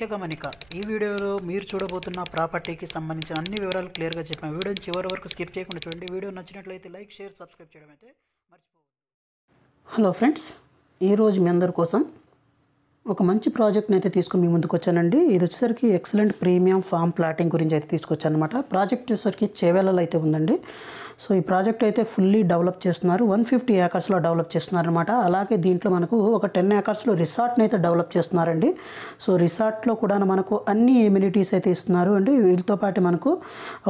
ముఖ్య గమనిక ఈ వీడియోలో మీరు చూడబోతున్న ప్రాపర్టీకి సంబంధించిన అన్ని వివరాలు క్లియర్గా చెప్పాము. వీడియోని చివరి వరకు స్కిప్ చేయకుండా చూడండి. వీడియో నచ్చినట్లయితే లైక్, షేర్, సబ్స్క్రైబ్ చేయడం అయితే మర్చిపోవద్దు. హలో ఫ్రెండ్స్, ఈరోజు మీ అందరి కోసం ఒక మంచి ప్రాజెక్ట్ని అయితే తీసుకుని మీ ముందుకు వచ్చానండి. ఇది వచ్చేసరికి ఎక్సలెంట్ ప్రీమియం ఫామ్ ప్లాటింగ్ గురించి అయితే తీసుకొచ్చాను అనమాట. ప్రాజెక్ట్ వచ్చేసరికి చేవేళ్ళలో అయితే ఉందండి. సో ఈ ప్రాజెక్ట్ అయితే ఫుల్లీ డెవలప్ చేస్తున్నారు. 150 ఏకర్స్లో డెవలప్ చేస్తున్నారు అనమాట. అలాగే దీంట్లో మనకు ఒక 10 ఏకర్స్లో రిసార్ట్ని అయితే డెవలప్ చేస్తున్నారండి. సో రిసార్ట్లో కూడా మనకు అన్ని ఎమ్యూనిటీస్ అయితే ఇస్తున్నారు అండి. వీటితో పాటు మనకు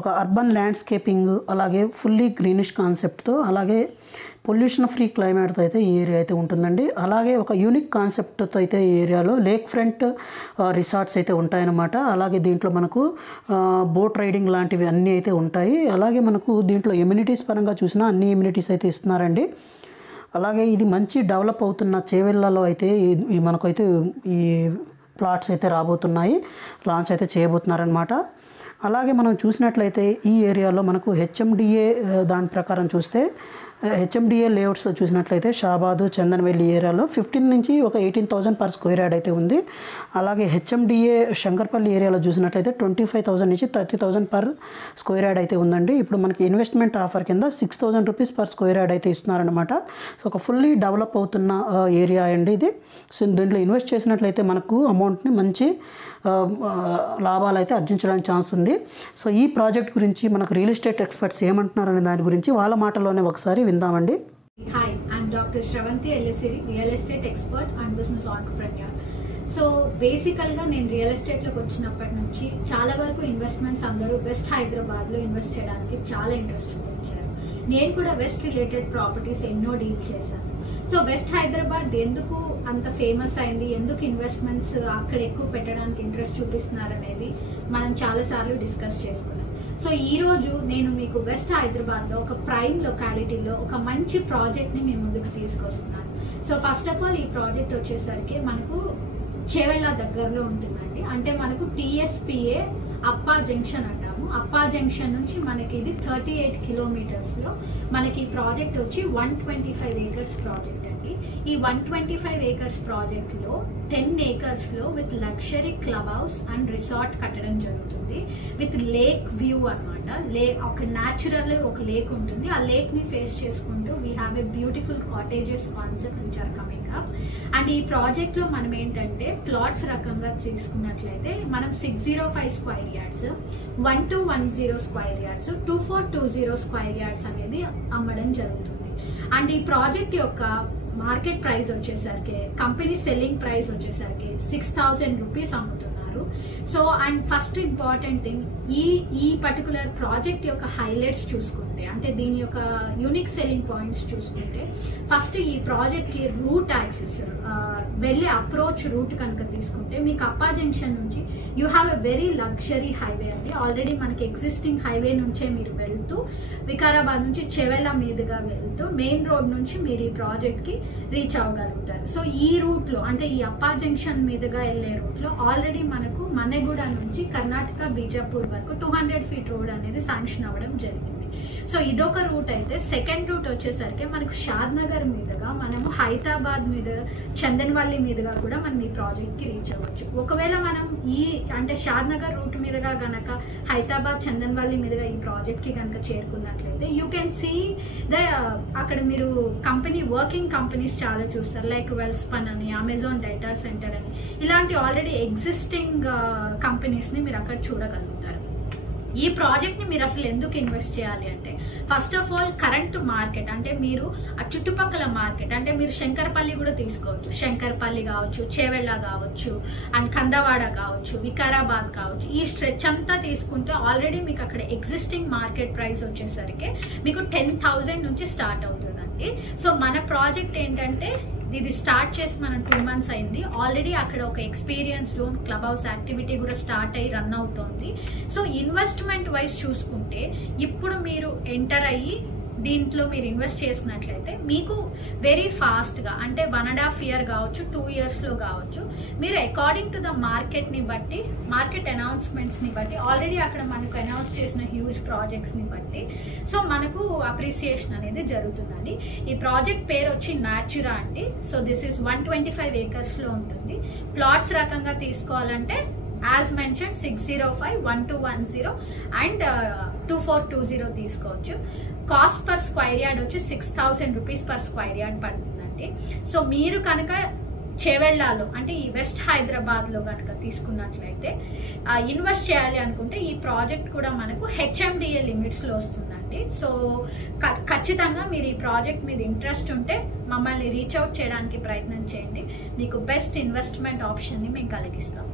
ఒక అర్బన్ ల్యాండ్స్కేపింగ్, అలాగే ఫుల్లీ గ్రీనిష్ కాన్సెప్ట్తో, అలాగే పొల్యూషన్ ఫ్రీ క్లైమేట్తో అయితే ఈ ఏరియా అయితే ఉంటుందండి. అలాగే ఒక యూనిక్ కాన్సెప్ట్తో అయితే ఈ ఏరియాలో లేక్ ఫ్రంట్ రిసార్ట్స్ అయితే ఉంటాయన్నమాట. అలాగే దీంట్లో మనకు బోట్ రైడింగ్ లాంటివి అన్నీ అయితే ఉంటాయి. అలాగే మనకు దీంట్లో ఎమ్యూనిటీస్ పరంగా చూసినా అన్ని ఎమ్యూనిటీస్ అయితే ఇస్తున్నారండి. అలాగే ఇది మంచి డెవలప్ అవుతున్న చేవెళ్ళలో అయితే మనకైతే ఈ ప్లాట్స్ అయితే రాబోతున్నాయి, లాంచ్ అయితే చేయబోతున్నారనమాట. అలాగే మనం చూసినట్లయితే ఈ ఏరియాలో మనకు హెచ్ఎండిఏ దాని ప్రకారం చూస్తే హెచ్ఎండిఏ లేఅవుట్స్లో చూసినట్లయితే షాబాదు, చందన్వెల్లి ఏరియాలో 15 నుంచి ఒక 18,000 పర్ స్క్వేర్ యార్డ్ అయితే ఉంది. అలాగే హెచ్ఎండిఏ శంకర్పల్లి ఏరియాలో చూసినట్లయితే 25,000 నుంచి 30,000 పర్ స్క్వేర్ యార్డ్ అయితే ఉందండి. ఇప్పుడు మనకి ఇన్వెస్ట్మెంట్ ఆఫర్ కింద 6,000 రూపీస్ పర్ స్క్వేర్ యార్డ్ అయితే ఇస్తున్నారనమాట. సో ఒక ఫుల్లీ డెవలప్ అవుతున్న ఏరియా అండి ఇది. సో దీంట్లో ఇన్వెస్ట్ చేసినట్లయితే మనకు అమౌంట్ని మంచి లాభాలు అయితే ఆర్జించడానికి ఛాన్స్ ఉంది. సో ఈ ప్రాజెక్ట్ గురించి మనకు రియల్ ఎస్టేట్ ఎక్స్పర్ట్స్ ఏమంటున్నారనే దాని గురించి వాళ్ళ మాటల్లోనే ఒకసారి విందామండి. హాయ్, ఐఎమ్ డాక్టర్ శ్రవంతి ఎల్ఎసిరి, real estate expert and business entrepreneur. So బేసికల్గా నేను రియల్ ఎస్టేట్లోకి వచ్చినప్పటి నుంచి చాలా వరకు ఇన్వెస్ట్మెంట్స్ అందరూ వెస్ట్ హైదరాబాద్లో ఇన్వెస్ట్ చేయడానికి చాలా ఇంట్రెస్ట్ చూపించారు. నేను కూడా వెస్ట్ రిలేటెడ్ ప్రాపర్టీస్ ఎన్నో డీల్ చేశాను. సో వెస్ట్ హైదరాబాద్ ఎందుకు అంత ఫేమస్ అయింది, ఎందుకు ఇన్వెస్ట్మెంట్స్ అక్కడ ఎక్కువ పెట్టడానికి ఇంట్రెస్ట్ చూపిస్తున్నారు అనేది మనం చాలాసార్లు డిస్కస్ చేసుకున్నాం. సో ఈ రోజు నేను మీకు వెస్ట్ హైదరాబాద్లో ఒక ప్రైమ్ లొకాలిటీలో ఒక మంచి ప్రాజెక్ట్ని మీ ముందుకు తీసుకొస్తున్నాను. సో ఫస్ట్ ఆఫ్ ఆల్ ఈ ప్రాజెక్ట్ వచ్చేసరికి మనకు చేవెళ్ళ దగ్గరలో ఉంటుందండి. అంటే మనకు TSPA అప్పా జంక్షన్ అంటాము. అప్పా జంక్షన్ నుంచి మనకి ఇది 38 కిలోమీటర్స్లో మనకి ఈ ప్రాజెక్ట్ వచ్చి 125 ఏకర్స్ ప్రాజెక్ట్ అండి. ఈ 125 ఏకర్స్ ప్రాజెక్ట్లో 10 ఏకర్స్లో with luxury club house and resort కట్టడం జరుగుతుంది. విత్ లేక్ వ్యూ అనమాట. ఒక న్యాచురల్ ఒక లేక్ ఉంటుంది. ఆ లేక్ని ఫేస్ చేసుకుంటూ we have a beautiful cottages concept which are coming up. And ఈ ప్రాజెక్ట్లో మనం ఏంటంటే ప్లాట్స్ రకంగా తీసుకున్నట్లయితే మనం 605 square yards, 1210 square yards, 2420 square yards అనేది అమ్మడం జరుగుతుంది. అండ్ ఈ ప్రాజెక్ట్ యొక్క మార్కెట్ ప్రైస్ వచ్చేసరికి, కంపెనీ సెల్లింగ్ ప్రైస్ వచ్చేసరికి 6,000 రూపీస్ అమ్ముతున్నారు. So and first important thing, ఈ పర్టికులర్ ప్రాజెక్ట్ యొక్క హైలైట్స్ చూసుకుంటే, అంటే దీని యొక్క యూనిక్ సెల్లింగ్ పాయింట్స్ చూసుకుంటే, ఫస్ట్ ఈ ప్రాజెక్ట్కి రూట్ యాక్సెస్ వెళ్ళే అప్రోచ్ రూట్ కనుక తీసుకుంటే మీకు అప్పా జంక్షన్ నుంచి you have a very luxury highway అండి. ఆల్రెడీ మనకి ఎగ్జిస్టింగ్ హైవే నుంచే మీరు వెళ్తూ వికారాబాద్ నుంచి చెవెళ్ళ మీదుగా వెళ్తూ మెయిన్ రోడ్ నుంచి మీరు ఈ ప్రాజెక్ట్కి రీచ్ అవ్వగలుగుతారు. సో ఈ రూట్లో, అంటే ఈ అప్పా జంక్షన్ మీదుగా వెళ్ళే రూట్లో ఆల్రెడీ మనకు మన్నెగూడ నుంచి కర్ణాటక బీజాపూర్ వరకు 200 ఫీట్ రోడ్ అనేది శాంక్షన్ అవ్వడం జరిగింది. సో ఇదొక రూట్ అయితే, సెకండ్ రూట్ వచ్చేసరికి మనకు షాద్నగర్ మీదుగా మనము హైదరాబాద్ మీద చందన్వల్లి మీదుగా కూడా మనం ఈ ప్రాజెక్ట్కి రీచ్ అవ్వచ్చు. ఒకవేళ మనం అంటే షాద్నగర్ రూట్ మీదుగా గనక హైదరాబాద్ చందన్వల్లి మీదుగా ఈ ప్రాజెక్ట్కి కనుక చేరుకున్నట్లయితే యూ కెన్ సీ అక్కడ మీరు వర్కింగ్ కంపెనీస్ చాలా చూస్తారు. లైక్ వెల్స్పన్ అని, అమెజాన్ డేటా సెంటర్ అని, ఇలాంటి ఆల్రెడీ ఎగ్జిస్టింగ్ కంపెనీస్ని మీరు అక్కడ చూడగలుగుతారు. ఈ ప్రాజెక్ట్ని మీరు అసలు ఎందుకు ఇన్వెస్ట్ చేయాలి అంటే, first of all current market, అంటే మీరు ఆ చుట్టుపక్కల మార్కెట్, అంటే మీరు శంకర్పల్లి కూడా తీసుకోవచ్చు. శంకర్పల్లి కావచ్చు, చేవెళ్ళ కావచ్చు, అండ్ కందవాడ కావచ్చు, వికారాబాద్ కావచ్చు. ఈ స్ట్రెచ్ అంతా తీసుకుంటే ఆల్రెడీ మీకు అక్కడ ఎగ్జిస్టింగ్ మార్కెట్ ప్రైస్ వచ్చేసరికి మీకు 10,000 నుంచి స్టార్ట్ అవుతుందండి. సో మన ప్రాజెక్ట్ ఏంటంటే, ఇది స్టార్ట్ చేసి మనం 2 months అయింది. ఆల్రెడీ అక్కడ ఒక experience zone, club house activity కూడా స్టార్ట్ అయ్యి రన్ అవుతోంది. సో ఇన్వెస్ట్మెంట్ వైజ్ చూసుకుంటే ఇప్పుడు మీరు ఎంటర్ అయ్యి దీంట్లో మీరు ఇన్వెస్ట్ చేసినట్లయితే మీకు వెరీ ఫాస్ట్గా, అంటే 1.5 year కావచ్చు, 2 yearsలో కావచ్చు, మీరు అకార్డింగ్ టు ద మార్కెట్ని బట్టి, మార్కెట్ అనౌన్స్మెంట్స్ని బట్టి, ఆల్రెడీ అక్కడ మనకు అనౌన్స్ చేసిన హ్యూజ్ ప్రాజెక్ట్స్ని బట్టి సో మనకు అప్రిసియేషన్ అనేది జరుగుతుందండి. ఈ ప్రాజెక్ట్ పేరు వచ్చి నాచురా అండి. సో దిస్ ఈస్ 125 acresలో ఉంటుంది. ప్లాట్స్ రకంగా తీసుకోవాలంటే యాజ్ మెన్షన్ 605-1210 అండ్ 2420 తీసుకోవచ్చు. కాస్ట్ పర్ స్క్వైర్ యార్డ్ వచ్చి 6000 రూపీస్ పర్ స్క్వైర్ యార్డ్ పడుతుందండి. సో మీరు కనుక చేవెళ్ళాలో అంటే ఈ వెస్ట్ హైదరాబాద్లో కనుక తీసుకున్నట్లయితే ఇన్వెస్ట్ చేయాలి అనుకుంటే ఈ ప్రాజెక్ట్ కూడా మనకు HMDA లిమిట్స్లో వస్తుందండి. సో ఖచ్చితంగా మీరు ఈ ప్రాజెక్ట్ మీద ఇంట్రెస్ట్ ఉంటే మమ్మల్ని రీచ్ అవుట్ చేయడానికి ప్రయత్నం చేయండి. మీకు బెస్ట్ ఇన్వెస్ట్మెంట్ ఆప్షన్ని మేము కలిగిస్తాం.